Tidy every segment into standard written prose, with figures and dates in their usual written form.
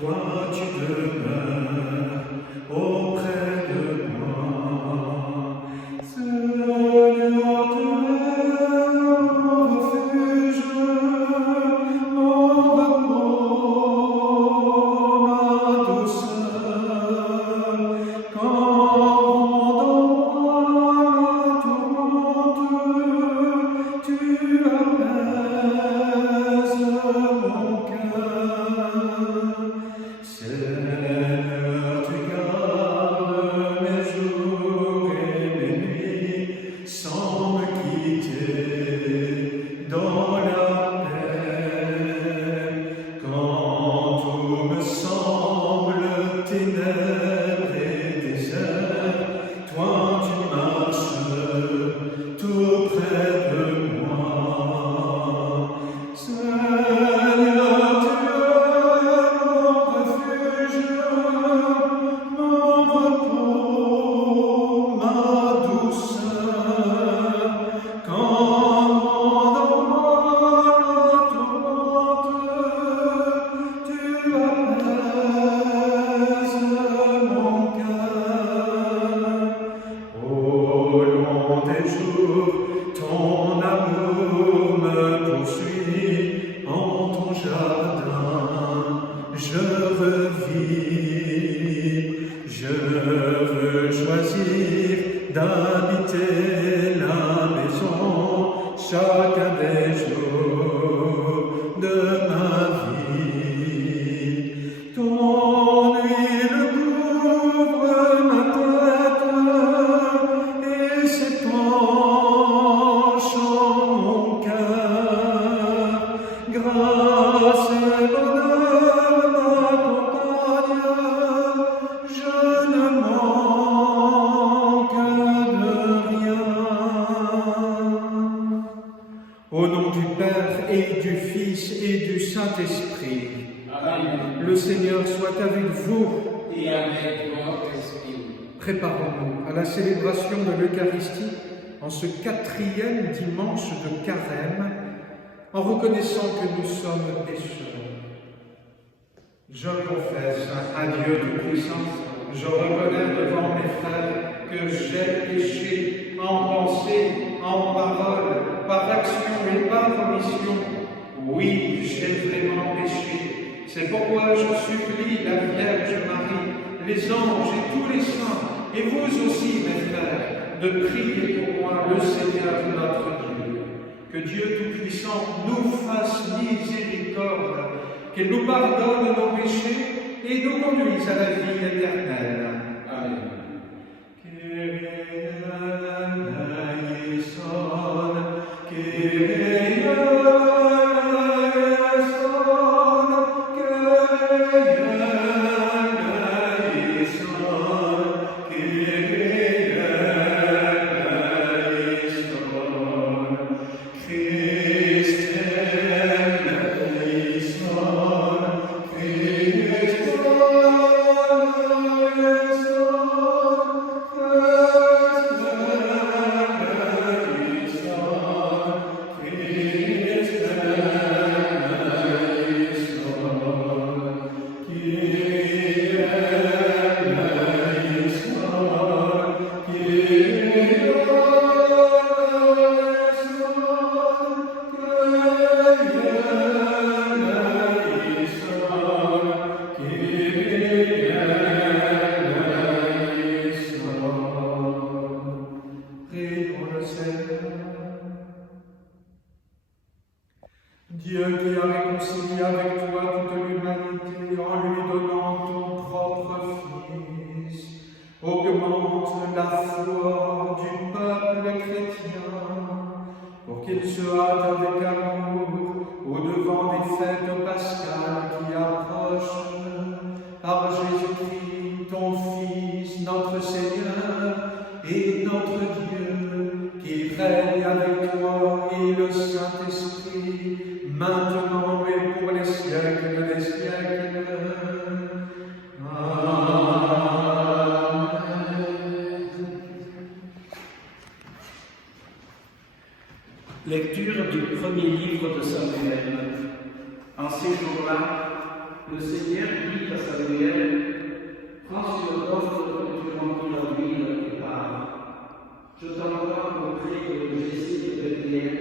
toi tu demeures auprès de moi. Seigneur, tu es mon refuge, mon repos, ma douceur. Quand dans moi la tourmente, tu apaises mon cœur. Seigneur, tu gardes mes jours et mes nuits sans me quitter dans la paix. Quand tout me semble ténèbres et désert, toi tu marches tout près de moi. Seigneur, tu es mon refuge, mon repos, ma douceur. Quand dans moi la tourmente, tu apaises mon cœur. Au long des jours, ton amour me poursuit en ton jardin. Je revis, je veux choisir d'habiter la maison chacun des jours de ma vie. Ton huile couvre ma tête et s'épanche en mon cœur. Grâce et bonheur m'accompagnent, je ne manque de rien. Au nom du Père et du Fils et du Saint-Esprit, Amen. le Seigneur soit avec vous. Et avec votre esprit. Préparons-nous à la célébration de l'Eucharistie en ce 4e dimanche de Carême, en reconnaissant que nous sommes pécheurs. Je confesse à Dieu Tout-Puissant, je reconnais devant mes frères que j'ai péché en pensée, en parole, par action et par omission. Oui, j'ai vraiment péché. C'est pourquoi je supplie la Vierge Marie, les anges et tous les saints, et vous aussi, mes frères, de prier pour moi le Seigneur notre Dieu. Que Dieu Tout-Puissant nous fasse miséricorde, qu'il nous pardonne nos péchés et nous conduise à la vie éternelle. Amen. Christ, Le Seigneur dit à Samuel, prends sur le coffre que tu remplis la huile et pars. Je t'envoie auprès de Jessé de Bethléem,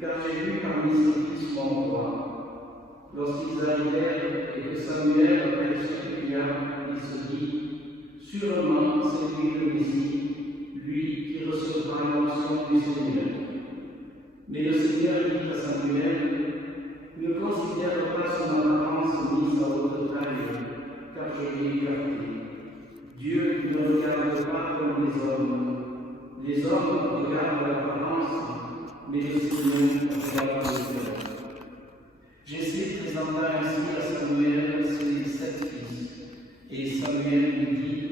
car j'ai vu parmi ses fils mon roi. Lorsqu'ils arrivèrent et que Samuel aperçut il se dit, sûrement c'est lui le Messie, lui qui recevra l'onction du Seigneur. Mais le Seigneur dit à Samuel, ne considère pas son apparence ni sa haute taille, car je l'ai écarté. Dieu ne regarde pas comme les hommes. Les hommes regardent l'apparence, mais le Seigneur regarde le cœur. Jessé présenta ainsi à Samuel ses 7 fils, et Samuel lui dit,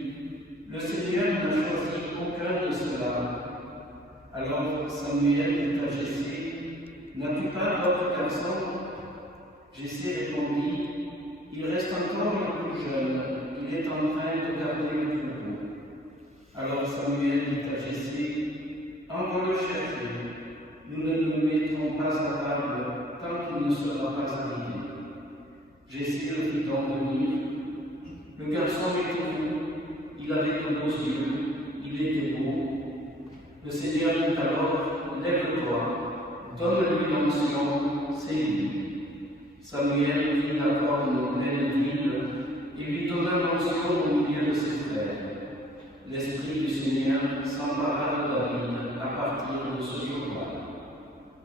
le Seigneur n'a choisi aucun de ceux-là. Alors Samuel dit à Jessé, n'as-tu pas d'autres garçons? Jessé répondit, il reste encore le plus jeune, il est en train de garder le troupeau. Alors Samuel dit à Jessé, envoie-le chercher, nous ne nous mettrons pas à table tant qu'il ne sera pas arrivé. Jessé le fit donc venir. Le garçon était doux, il avait de beaux yeux, il était beau. Le Seigneur dit alors, lève-toi, donne-lui l'onction, c'est lui. Samuel prit la corne pleine d'huile et lui donna l'onction au milieu de ses frères. L'Esprit du Seigneur s'empara de David à partir de ce jour-là.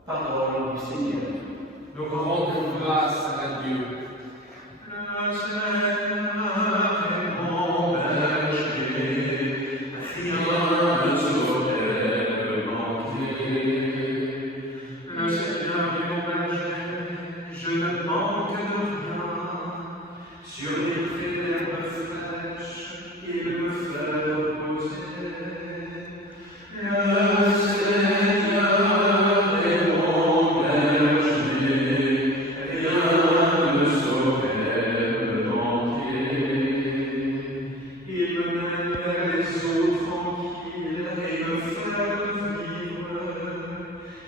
Parole du Seigneur. Nous rendons grâce à Dieu. Le Seigneur est mon berger, rien ne saurait me manquer. Le Seigneur est mon berger, je ne manque de rien. Sur les prés d'herbes fraîches, il me fait reposer. Le Seigneur est mon berger, rien ne saurait me manquer. Il me mène vers les eaux tranquilles et me fait vivre.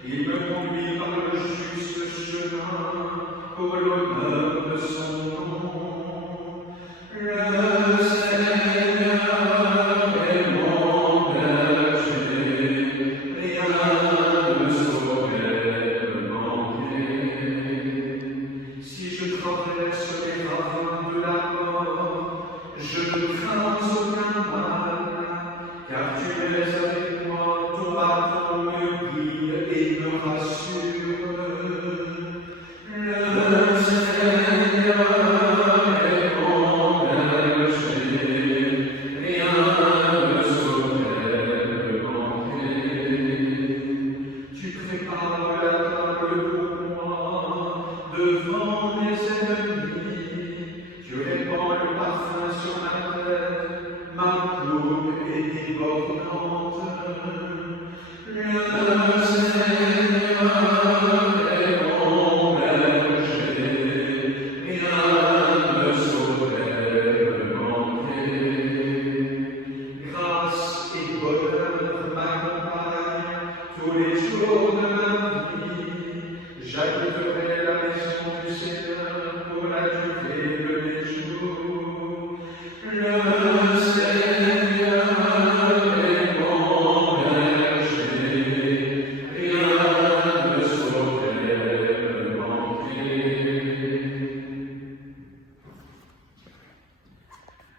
Il me conduit par le juste chemin pour l'honneur de son nom. Le Seigneur est mon berger, rien ne saurait me manquer. Si je traverse les ravins de la mort, je ne crains aucun mal, car tu es avec moi, ton bâton me guide et me rassure. Le Seigneur est mon berger, rien ne saurait me manquer. Tu prépares la table pour moi, devant mes ennemis. Tu répands le parfum sur ma tête, ma coupe est débordante. Le Seigneur est mon berger, rien ne saurait me manquer. Grâce et bonheur m'accompagnent tous les jours de ma vie. J'habiterai la maison du Seigneur pour la durée de mes jours. Le Seigneur est mon berger, rien ne saurait me manquer.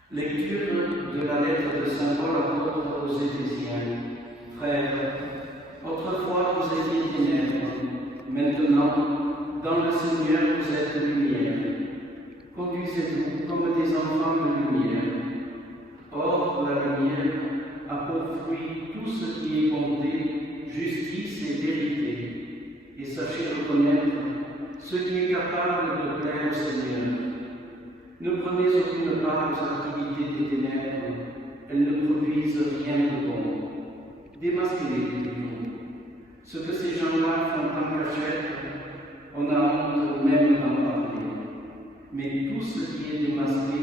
Lecture de la lettre de Saint Paul apôtre aux Éphésiens. Frères, autrefois vous étiez ténèbres, maintenant, dans le Seigneur vous êtes lumière. Conduisez-vous comme des enfants de lumière. Or, la lumière a pour fruit tout ce qui est bonté, justice et vérité. Et sachez reconnaître ce qui est capable de plaire au Seigneur. Ne prenez aucune part aux activités des ténèbres, elles ne produisent rien de bon. Démasquez-les plutôt. Ce que ces gens-là font en cachette, on a honte même d'en parler. Mais tout ce qui est démasqué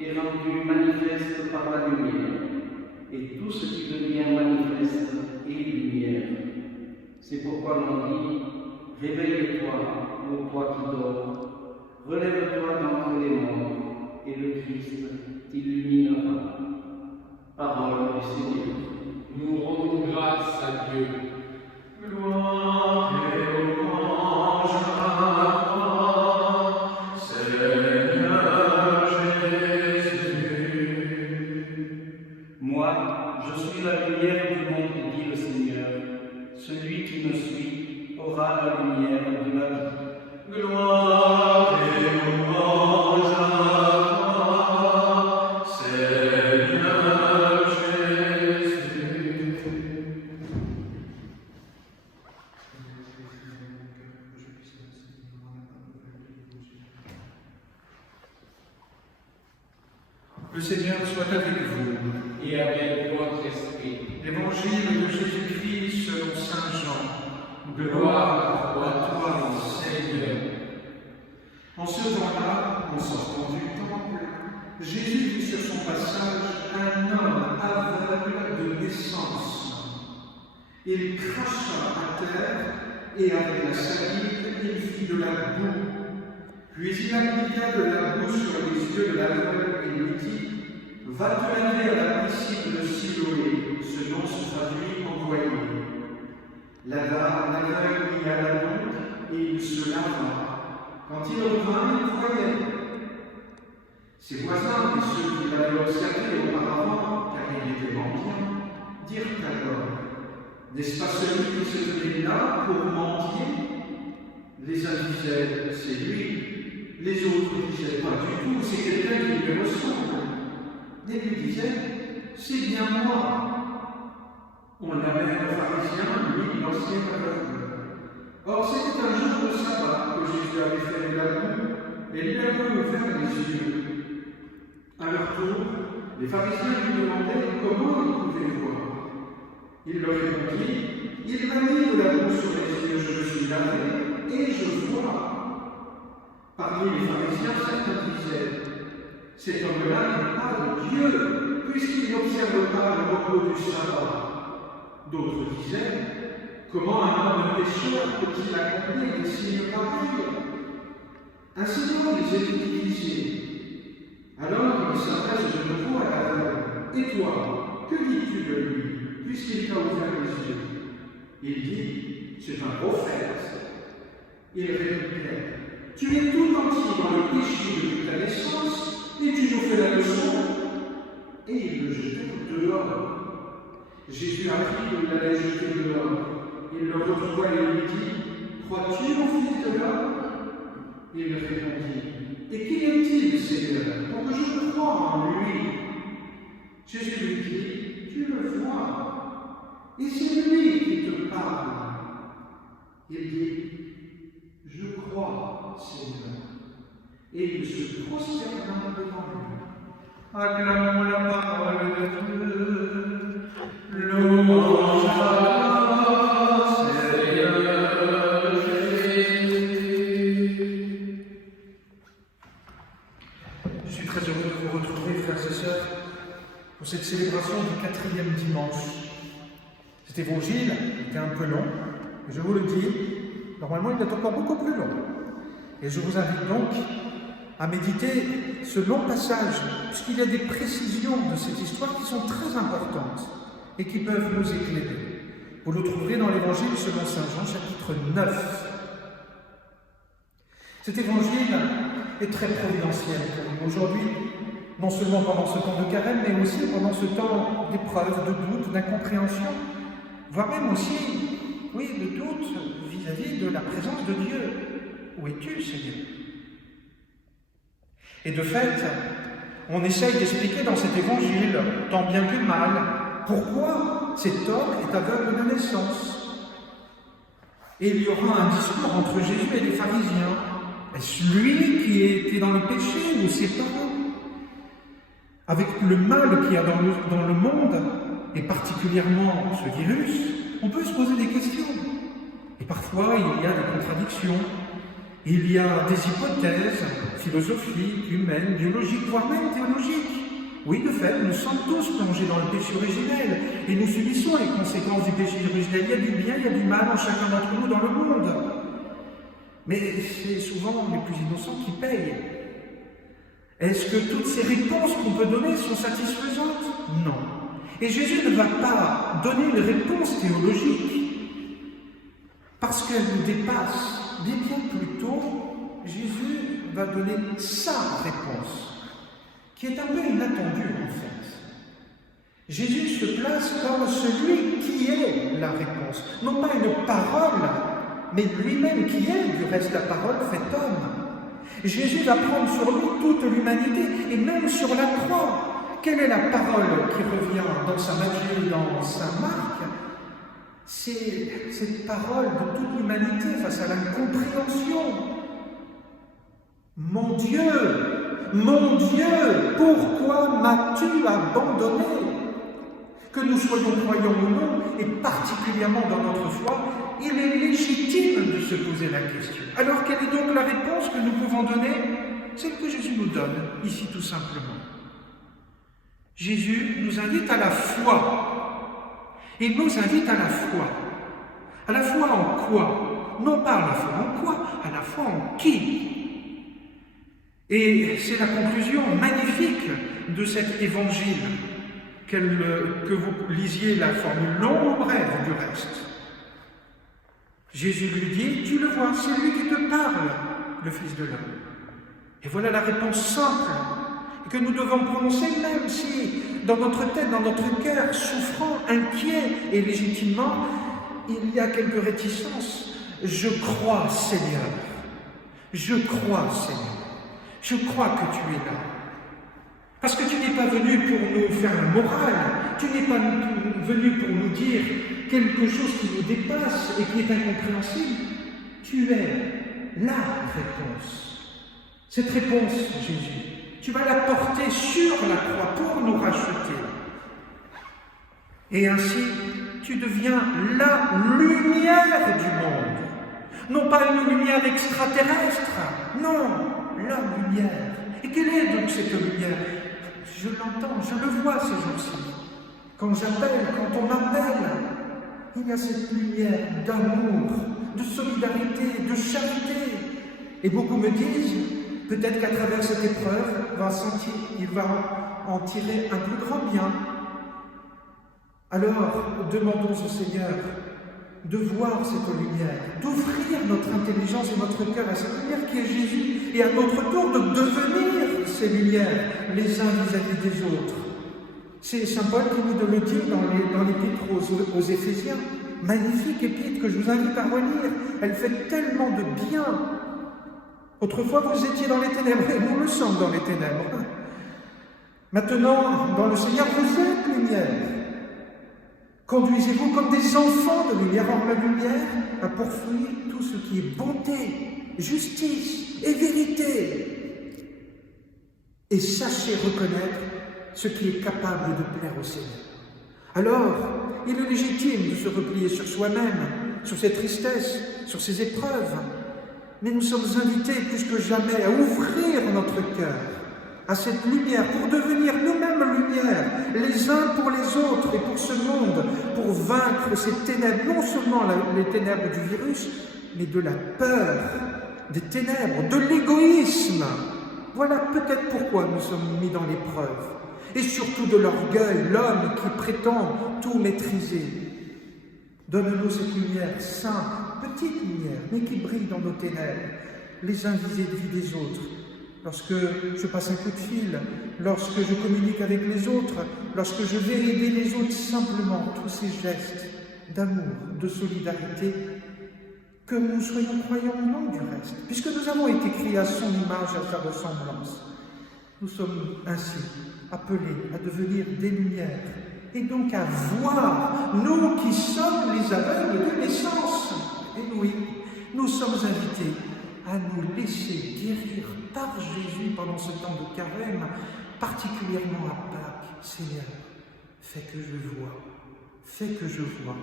est rendu manifeste par la lumière, et tout ce qui devient manifeste est lumière. C'est pourquoi l'on dit, réveille-toi, ô toi qui dors, relève-toi d'entre les morts, et le Christ t'illuminera. Parole du Seigneur. Nous rendons grâce à Dieu. Gloire et louange à toi, Seigneur Jésus. Moi, je suis la lumière du monde, dit le Seigneur. Celui qui me suit aura la lumière de la vie. Gloire et louange à toi, Seigneur Jésus. Le Seigneur soit avec vous. Et avec votre esprit. L'évangile de Jésus-Christ selon saint Jean. Gloire à toi, Seigneur. En ce temps-là, en sortant du temple, Jésus vit sur son passage un homme aveugle de naissance. Il cracha à terre et avec la salive, il fit de la boue. Puis il appliqua de la boue sur les yeux de l'aveugle et lui dit « Va te laver à la piscine de Siloé », ce nom se traduit envoyé. L'aveugle y alla donc et il se lava. Quand il revint, il voyait. Ses voisins et ceux qui l'avaient observé auparavant, car il était mendiant, dirent alors « N'est-ce pas celui qui se tenait là pour mendier ?» Les uns disaient « C'est lui ». Les autres disaient « Pas du tout, c'est quelqu'un qui lui ressemble ». Et lui disaient « C'est bien moi ». On l'amène aux pharisiens, lui, l'ancien aveugle. Or, c'était un jour de sabbat que Jésus avait fait de la boue et lui avait ouvert les yeux. À leur tour, les pharisiens lui demandaient comment il pouvait voir. Il leur répondit « Il m'a mis de la boue sur les yeux, je me suis lavé et je vois. » Parmi les pharisiens, certains disaient « Cet homme-là n'est pas de Dieu, puisqu'il n'observe pas le repos du sabbat. » D'autres disaient « Comment un homme pécheur peut-il accomplir des signes pareils ?» Ainsi donc ils étaient divisés. Alors il s'adresse de nouveau à l'aveugle. « Et toi, que dis-tu de lui, puisqu'il t'a ouvert les yeux ?» Il dit « C'est un prophète. » Il répliquait « Tu es tout entier dans le péché depuis ta naissance, et tu nous fais la leçon. » Et il le jetait dehors. Jésus apprit qu'il l'allait jeter dehors. Il le retrouva et lui dit « Crois-tu au Fils de l'homme » Il répondit « Et qui est-il, Seigneur, pour que je croie en lui ?» Jésus lui dit « Tu le vois, et c'est lui qui te parle. » Il dit « Je crois, Seigneur. » Et il se prosterna devant lui. Acclamons la parole de Dieu. Louange à toi, Seigneur Jésus. Je suis très heureux de vous retrouver, frères et sœurs, pour cette célébration du 4e dimanche. Cet évangile était un peu long, et je vous le dis, normalement il est encore beaucoup plus long. Et je vous invite donc à méditer ce long passage, puisqu'il y a des précisions de cette histoire qui sont très importantes et qui peuvent nous éclairer. Vous le trouverez dans l'Évangile selon saint Jean, chapitre 9. Cet Évangile est très providentiel pour nous aujourd'hui, non seulement pendant ce temps de carême, mais aussi pendant ce temps d'épreuve, de doute, d'incompréhension, voire même aussi, oui, de doute vis-à-vis de la présence de Dieu. Où es-tu, Seigneur ? Et de fait, on essaye d'expliquer dans cet évangile, tant bien que mal, pourquoi cet homme est aveugle de naissance. Et il y aura un discours entre Jésus et les pharisiens. Est-ce lui qui était dans le péché ou ses parents ? Avec le mal qu'il y a dans le monde, et particulièrement ce virus, on peut se poser des questions. Et parfois, il y a des contradictions. Il y a des hypothèses philosophiques, humaines, biologiques, voire même théologiques. Oui, de fait, nous sommes tous plongés dans le péché originel et nous subissons les conséquences du péché originel. Il y a du bien, il y a du mal en chacun d'entre nous dans le monde. Mais c'est souvent les plus innocents qui payent. Est-ce que toutes ces réponses qu'on peut donner sont satisfaisantes? Non. Et Jésus ne va pas donner une réponse théologique parce qu'elle nous dépasse. Bien plutôt, Jésus va donner sa réponse, qui est un peu inattendue en fait. Jésus se place comme celui qui est la réponse. Non pas une parole, mais lui-même qui est, du reste, la parole fait homme. Jésus va prendre sur lui toute l'humanité, et même sur la croix. Quelle est la parole qui revient dans sa Matthieu, dans sa Marc? C'est cette parole de toute l'humanité face à l'incompréhension. Mon Dieu, pourquoi m'as-tu abandonné? Que nous soyons croyants ou non, et particulièrement dans notre foi, il est légitime de se poser la question. Alors quelle est donc la réponse que nous pouvons donner? Celle que Jésus nous donne, ici tout simplement. Jésus nous invite à la foi. Il nous invite à la foi. À la foi en quoi? Non pas à la foi en quoi, à la foi en qui? Et c'est la conclusion magnifique de cet évangile, que vous lisiez la formule longue ou brève du reste. Jésus lui dit, tu le vois, c'est lui qui te parle, le Fils de l'homme. Et voilà la réponse simple que nous devons prononcer, même si dans notre tête, dans notre cœur, souffrant, inquiet et légitimement, il y a quelques réticences. Je crois, Seigneur. Je crois, Seigneur. Je crois que tu es là. Parce que tu n'es pas venu pour nous faire la morale, tu n'es pas venu pour nous dire quelque chose qui nous dépasse et qui est incompréhensible. Tu es la réponse. Cette réponse, Jésus, tu vas la porter sur la croix pour nous racheter. Et ainsi, tu deviens la lumière du monde. Non pas une lumière extraterrestre, non, la lumière. Et quelle est donc cette lumière? Je l'entends, je le vois ces jours-ci. Quand j'appelle, quand on m'appelle, il y a cette lumière d'amour, de solidarité, de charité. Et beaucoup me disent, peut-être qu'à travers cette épreuve, il va en tirer un plus grand bien. Alors, demandons au Seigneur de voir cette lumière, d'ouvrir notre intelligence et notre cœur à cette lumière qui est Jésus, et à notre tour de devenir ces lumières, les uns vis-à-vis des autres. C'est Saint Paul qui nous le dit dans l'épître aux Éphésiens. Magnifique épître que je vous invite à relire. Elle fait tellement de bien. Autrefois, vous étiez dans les ténèbres, et nous le sommes dans les ténèbres. Maintenant, dans le Seigneur, vous êtes lumière. Conduisez-vous comme des enfants de lumière. Or, la lumière a pour fruit tout ce qui est bonté, justice et vérité. Et sachez reconnaître ce qui est capable de plaire au Seigneur. Alors, il est légitime de se replier sur soi-même, sur ses tristesses, sur ses épreuves. Mais nous sommes invités plus que jamais à ouvrir notre cœur à cette lumière, pour devenir nous-mêmes lumière, les uns pour les autres et pour ce monde, pour vaincre ces ténèbres, non seulement les ténèbres du virus, mais de la peur, des ténèbres, de l'égoïsme. Voilà peut-être pourquoi nous sommes mis dans l'épreuve. Et surtout de l'orgueil, l'homme qui prétend tout maîtriser. Donne-nous cette lumière simple, petite lumière, mais qui brille dans nos ténèbres, les uns vis-à-vis des autres. Lorsque je passe un coup de fil, lorsque je communique avec les autres, lorsque je vais aider les autres, simplement tous ces gestes d'amour, de solidarité, que nous soyons croyants ou non du reste, puisque nous avons été créés à son image, à sa ressemblance. Nous sommes ainsi appelés à devenir des lumières, et donc à voir, nous qui sommes les aveugles de naissance. Et oui, nous sommes invités à nous laisser guérir par Jésus pendant ce temps de carême, particulièrement à Pâques. Seigneur, fais que je vois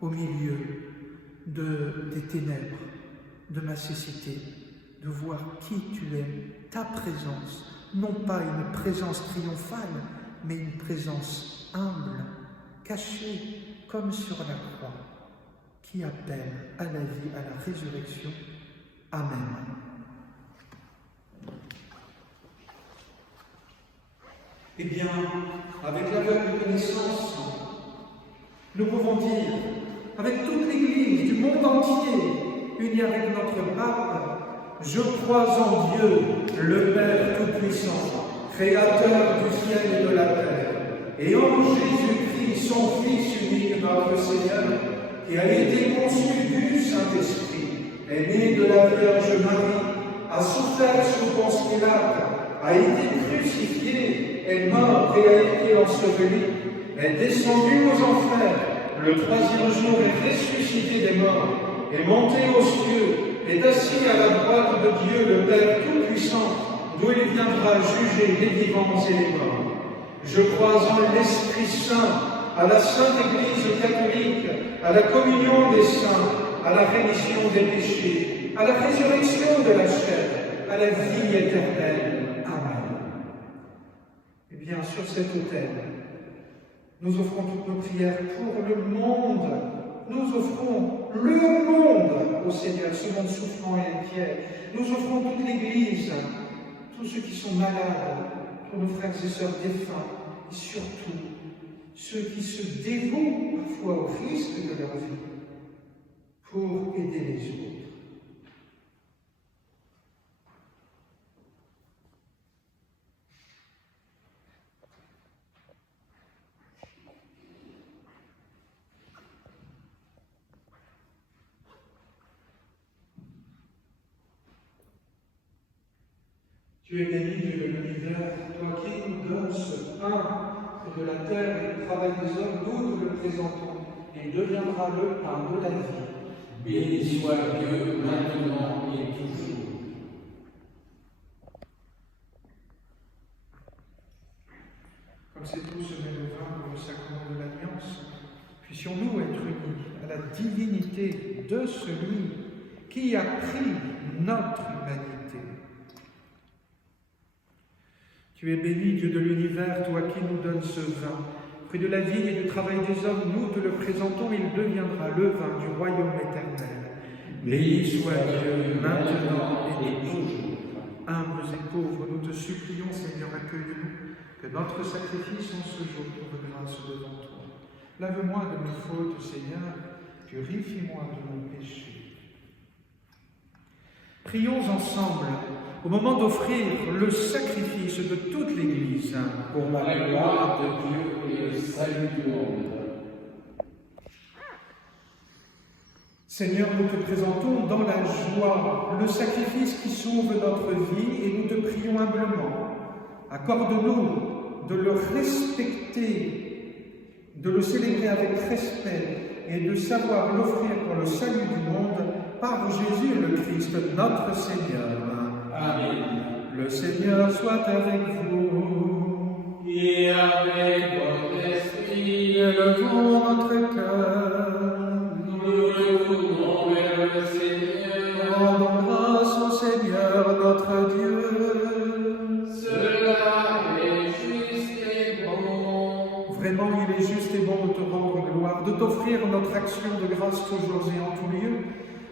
au milieu des ténèbres, de ma cécité, de voir qui tu es, ta présence, non pas une présence triomphale, mais une présence humble, cachée comme sur la croix, qui appelle à la vie, à la résurrection, Amen. Eh bien, avec l'aveugle connaissance, nous pouvons dire, avec toute l'Église du monde entier, unie avec notre pape, je crois en Dieu, le Père Tout-Puissant, Créateur du ciel et de la terre, et en Jésus-Christ, son Fils unique, notre Seigneur, qui a été conçu du Saint-Esprit, est né de la Vierge Marie, a souffert sous Ponce Pilate, a été crucifié, est mort et a été enseveli, est descendu aux enfers, le troisième jour est ressuscité des morts, est monté aux cieux, est assis à la droite de Dieu, le Père Tout-Puissant, d'où il viendra juger les vivants et les morts. Je crois en l'Esprit Saint, à la Sainte Église catholique, à la communion des saints, à la rémission des péchés, à la résurrection de la chair, à la vie éternelle. Amen. Eh bien, sur cet autel, nous offrons toutes nos prières pour le monde. Nous offrons le monde au Seigneur, ce monde souffrant et inquiet. Nous offrons toute l'Église, tous ceux qui sont malades, pour nos frères et sœurs défunts, et surtout ceux qui se dévouent parfois au risque de leur vie pour aider les autres. Tu es béni de l'univers, toi qui nous donnes ce pain de la terre et du travail des hommes, nous te le présentons, et il deviendra le pain de la vie. Béni soit Dieu maintenant et toujours. Comme c'est tout se met le vin pour le sacrement de l'Alliance, puissions-nous être unis à la divinité de celui qui a pris notre humanité. Tu es béni, Dieu de l'univers, toi qui nous donnes ce vin. Fruit de la vie et du travail des hommes, nous te le présentons, il deviendra le vin du royaume éternel. Béni soit Dieu, maintenant et toujours. Humbles et pauvres, nous te supplions, Seigneur, accueille-nous, que notre sacrifice en ce jour trouve grâce devant toi. Lave-moi de mes fautes, Seigneur, purifie-moi de mon péché. Prions ensemble au moment d'offrir le sacrifice de toute l'Église Pour la gloire de Dieu et le salut du monde. Seigneur, nous te présentons dans la joie le sacrifice qui sauve notre vie et nous te prions humblement. Accorde-nous de le respecter, de le célébrer avec respect et de savoir l'offrir pour le salut du monde par Jésus le Christ, notre Seigneur. Amen. Le Seigneur soit avec vous. Et avec votre esprit, Élevons notre cœur. nous nous tournons vers le Seigneur. Rendons grâce au Seigneur notre Dieu. Cela est juste et bon. Vraiment, il est juste et bon de te rendre gloire, de t'offrir notre action de grâce toujours et en tout lieu.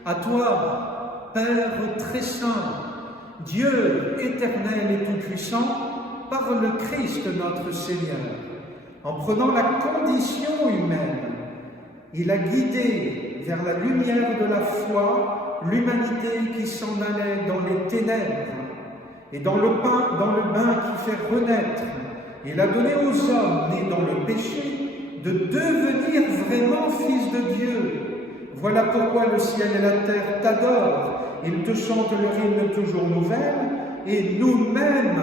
À toi, Père très saint, Dieu éternel et tout-puissant, par le Christ notre Seigneur, en prenant la condition humaine, il a guidé vers la lumière de la foi l'humanité qui s'en allait dans les ténèbres et dans le bain qui fait renaître. Il a donné aux hommes nés dans le péché de devenir vraiment fils de Dieu. Voilà pourquoi le ciel et la terre t'adorent. Ils te chantent leur hymne toujours nouvelle, et nous-mêmes,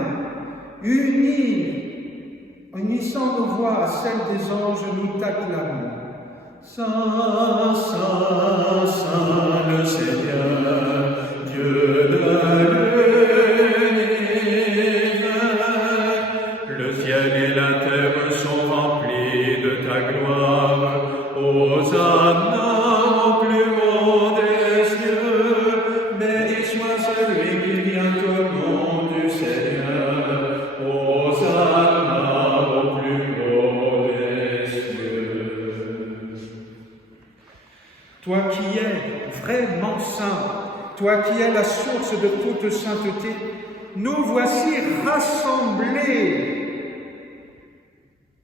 unissant nos voix à celles des anges, nous t'acclamons. Saint, Saint, Saint, le Seigneur, Dieu de l'univers, le ciel et la terre sont remplis de ta gloire. Hosanna au plus haut des cieux, béni soit celui qui vient au nom du Seigneur. Hosanna au plus haut des cieux. Toi qui es vraiment saint toi qui es la source de toute sainteté, nous voici rassemblés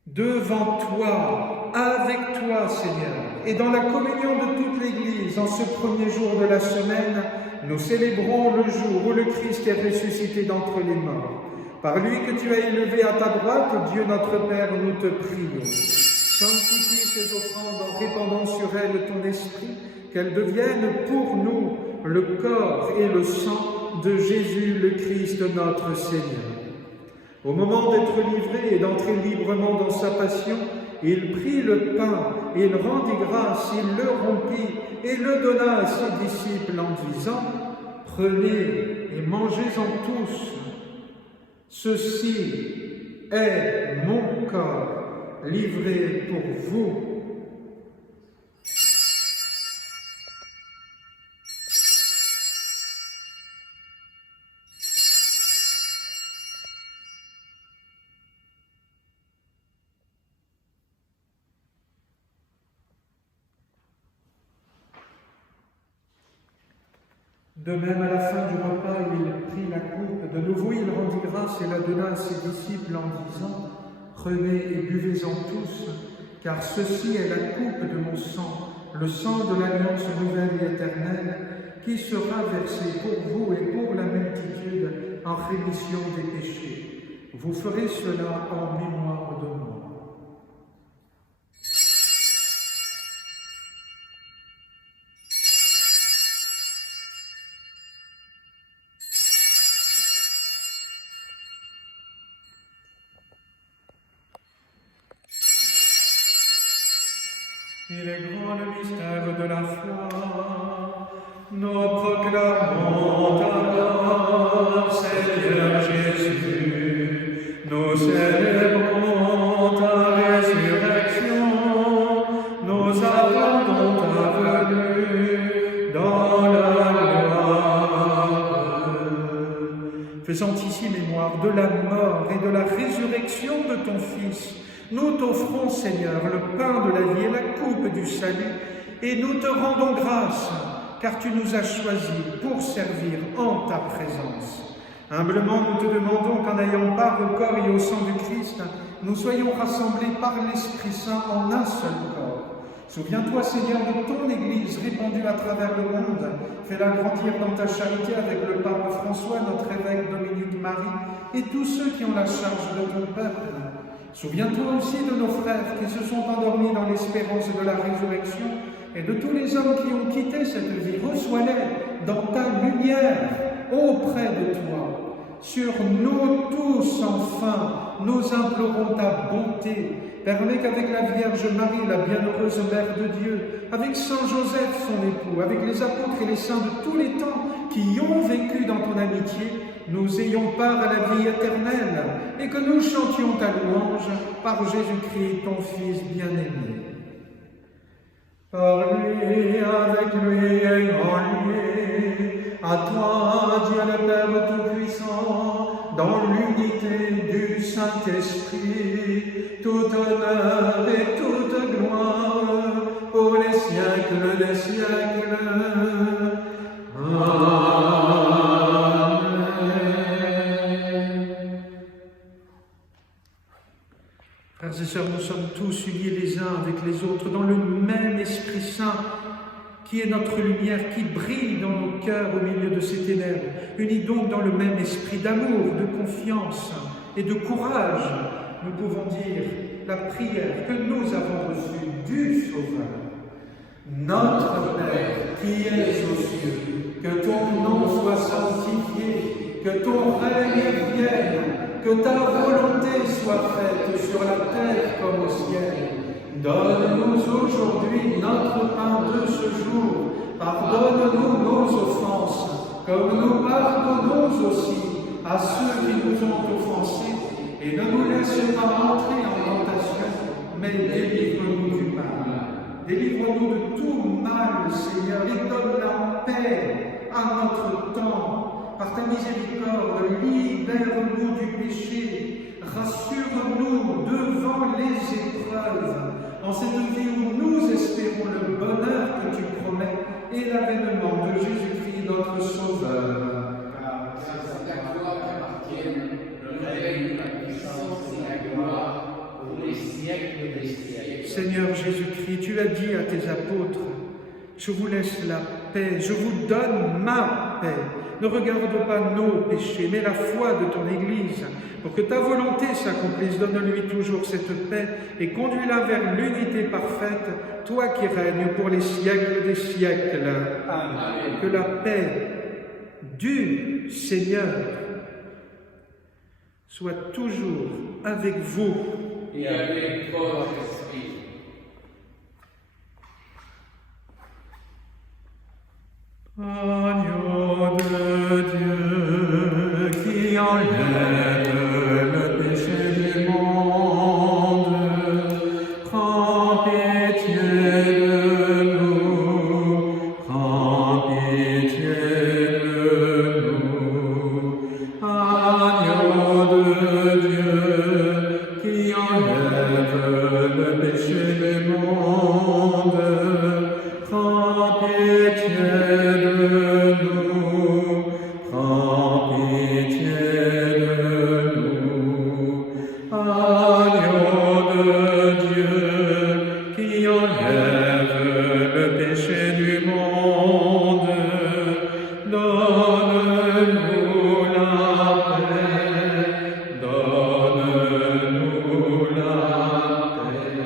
devant toi, avec toi, Seigneur. Et dans la communion de toute l'Église, en ce premier jour de la semaine, nous célébrons le jour où le Christ est ressuscité d'entre les morts. Par lui que tu as élevé à ta droite, Dieu notre Père, nous te prions. Sanctifie ces offrandes en répandant sur elles ton esprit, qu'elles deviennent pour nous le corps et le sang de Jésus le Christ notre Seigneur. Au moment d'être livré et d'entrer librement dans sa passion, il prit le pain, il rendit grâce, il le rompit et le donna à ses disciples en disant « Prenez et mangez-en tous. Ceci est mon corps livré pour vous. » De même, à la fin du repas, il prit la coupe. De nouveau, il rendit grâce et la donna à ses disciples en disant « Prenez et buvez-en tous, car ceci est la coupe de mon sang, le sang de l'alliance nouvelle et éternelle, qui sera versé pour vous et pour la multitude en rémission des péchés. Vous ferez cela en mémoire de moi. » Il est grand le mystère de la foi. Nous proclamons alors, Seigneur Jésus, nous célébrons ta résurrection, nous attendons ta venue dans la gloire. Faisant ici mémoire de la mort et de la résurrection de ton Fils, nous t'offrons, Seigneur, le pain de la vie et la coupe du salut, et nous te rendons grâce, car tu nous as choisis pour servir en ta présence. Humblement, nous te demandons qu'en ayant part au corps et au sang du Christ, nous soyons rassemblés par l'Esprit Saint en un seul corps. Souviens-toi, Seigneur, de ton Église répandue à travers le monde. Fais-la grandir dans ta charité avec le pape François, notre évêque Dominique Marie, et tous ceux qui ont la charge de ton peuple. Souviens-toi aussi de nos frères qui se sont endormis dans l'espérance de la résurrection et de tous les hommes qui ont quitté cette vie. Reçois-les dans ta lumière auprès de toi. Sur nous tous, enfin, nous implorons ta bonté. Permets qu'avec la Vierge Marie, la bienheureuse Mère de Dieu, avec Saint Joseph, son époux, avec les apôtres et les saints de tous les temps qui ont vécu dans ton amitié, nous ayons part à la vie éternelle et que nous chantions ta louange par Jésus-Christ, ton Fils bien-aimé. Par lui, avec lui et en lui, à toi, Dieu le Père Tout-Puissant, dans l'unité du Saint-Esprit, tout honneur et toute gloire pour les siècles des siècles. Amen. Frères et sœurs, nous sommes tous unis les uns avec les autres dans le même Esprit Saint qui est notre lumière, qui brille dans nos cœurs au milieu de ces ténèbres. Unis donc dans le même esprit d'amour, de confiance et de courage, nous pouvons dire la prière que nous avons reçue du Sauveur. Notre Père qui es aux cieux, que ton nom soit sanctifié, que ton règne vienne, que ta volonté soit faite sur la terre comme au ciel. Donne-nous aujourd'hui notre pain de ce jour. Pardonne-nous nos offenses, comme nous pardonnons aussi à ceux qui nous ont offensés. Et ne nous laisse pas entrer en tentation, mais délivre-nous du mal. Délivre-nous de tout mal, Seigneur, et donne la paix à notre temps. Par ta miséricorde, libère-nous du péché. Rassure-nous devant les épreuves. En cette vie où nous espérons le bonheur que tu promets et l'avènement de Jésus-Christ notre Sauveur. Car c'est à toi qu'appartiennent le règne, la puissance et la gloire pour les siècles des siècles. Seigneur Jésus-Christ, tu as dit à tes apôtres, je vous laisse la paix, je vous donne ma paix. Ne regarde pas nos péchés, mais la foi de ton Église. Pour que ta volonté s'accomplisse, donne-lui toujours cette paix et conduis-la vers l'unité parfaite, toi qui règnes pour les siècles des siècles. Amen. Que la paix du Seigneur soit toujours avec vous. Et avec votre esprit. Agneau de Dieu qui enlève le péché du monde, prends pitié de nous, prends pitié de nous. Agneau de Dieu qui enlève le péché du monde, prends pitié de nous, prends pitié de nous. Agneau de Dieu qui enlève le péché du monde, donne-nous la paix, donne-nous la paix.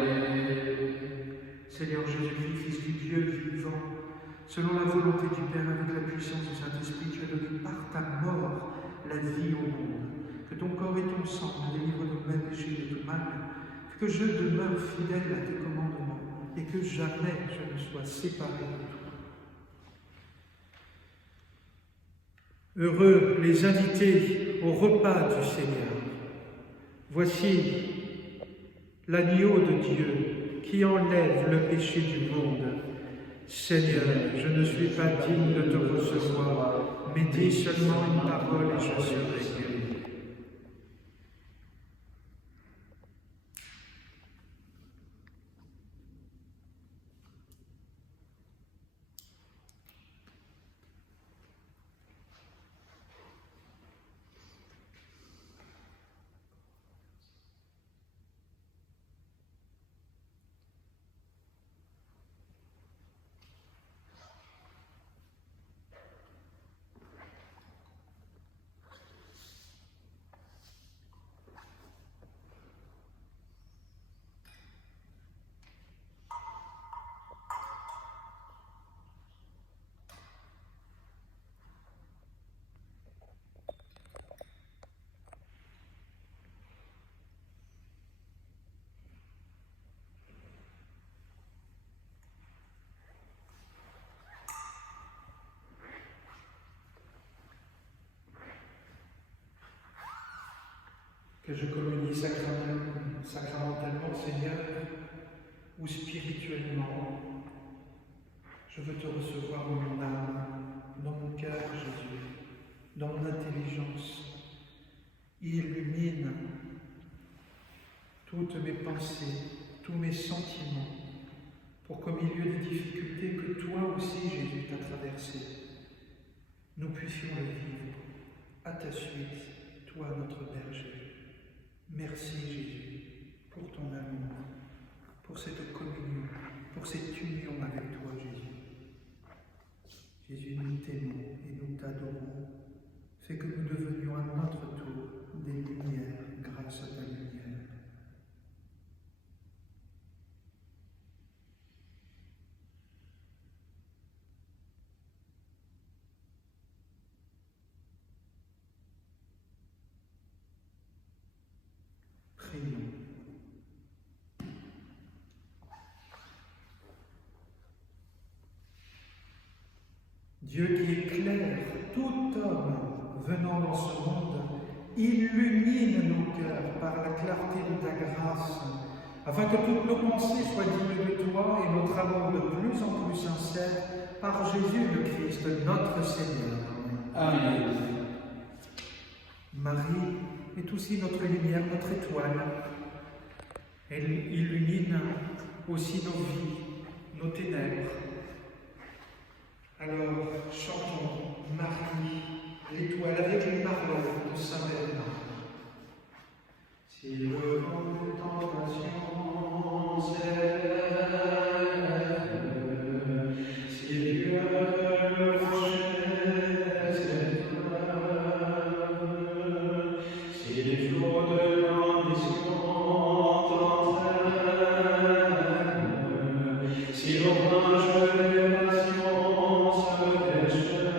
Seigneur Jésus-Christ, Fils du Dieu vivant, selon la volonté du Père, avec la puissance du Saint-Esprit, tu as donné par ta mort la vie au monde. Que ton corps et ton sang me délivrent de mes péchés et de tout mal. Que je demeure fidèle à tes commandements et que jamais je ne sois séparé de toi. Heureux les invités au repas du Seigneur. Voici l'agneau de Dieu qui enlève le péché du monde. Seigneur, je ne suis pas digne de te recevoir, mais dis seulement une parole et je serai guéri. Que je communie sacramentalement, Seigneur, ou spirituellement. Je veux te recevoir dans mon âme, dans mon cœur, Jésus, dans mon intelligence. Illumine toutes mes pensées, tous mes sentiments, pour qu'au milieu des difficultés que toi aussi, Jésus, t'as traversées, nous puissions le vivre à ta suite, toi, notre berger. Merci Jésus pour ton amour, pour cette communion, pour cette union avec toi Jésus. Jésus, nous t'aimons et nous t'adorons. Fais que nous devenions à notre tour des lumières grâce à ta lumière. Prions. Dieu qui éclaire tout homme venant dans ce monde, illumine nos cœurs par la clarté de ta grâce, afin que toutes nos pensées soient dignes de toi et notre amour de plus en plus sincère par Jésus le Christ, notre Seigneur. Amen. Marie est aussi notre lumière, notre étoile. Elle illumine aussi nos vies, nos ténèbres. Alors, chantons Marie, l'étoile avec les paroles de Saint Bernard. Si le vent de tentation s'élève, si Dieu le rocher s'éteint, si les flots de l'ambition t'entraînent, si l'orage des passions se déchaîne,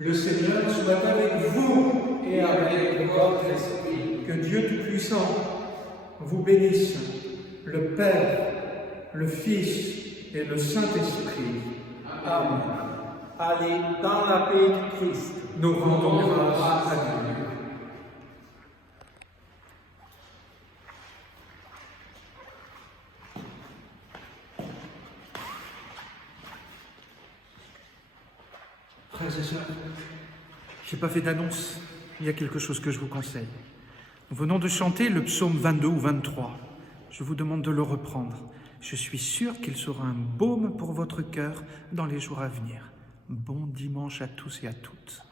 Le Seigneur soit avec vous et avec votre esprit. Que Dieu Tout-Puissant vous bénisse, le Père, le Fils et le Saint-Esprit. Amen. Allez dans la paix du Christ. Nous rendons grâce à Dieu. Frères et sœurs, je n'ai pas fait d'annonce, il y a quelque chose que je vous conseille. Nous venons de chanter le psaume 22 ou 23. Je vous demande de le reprendre. Je suis sûr qu'il sera un baume pour votre cœur dans les jours à venir. Bon dimanche à tous et à toutes.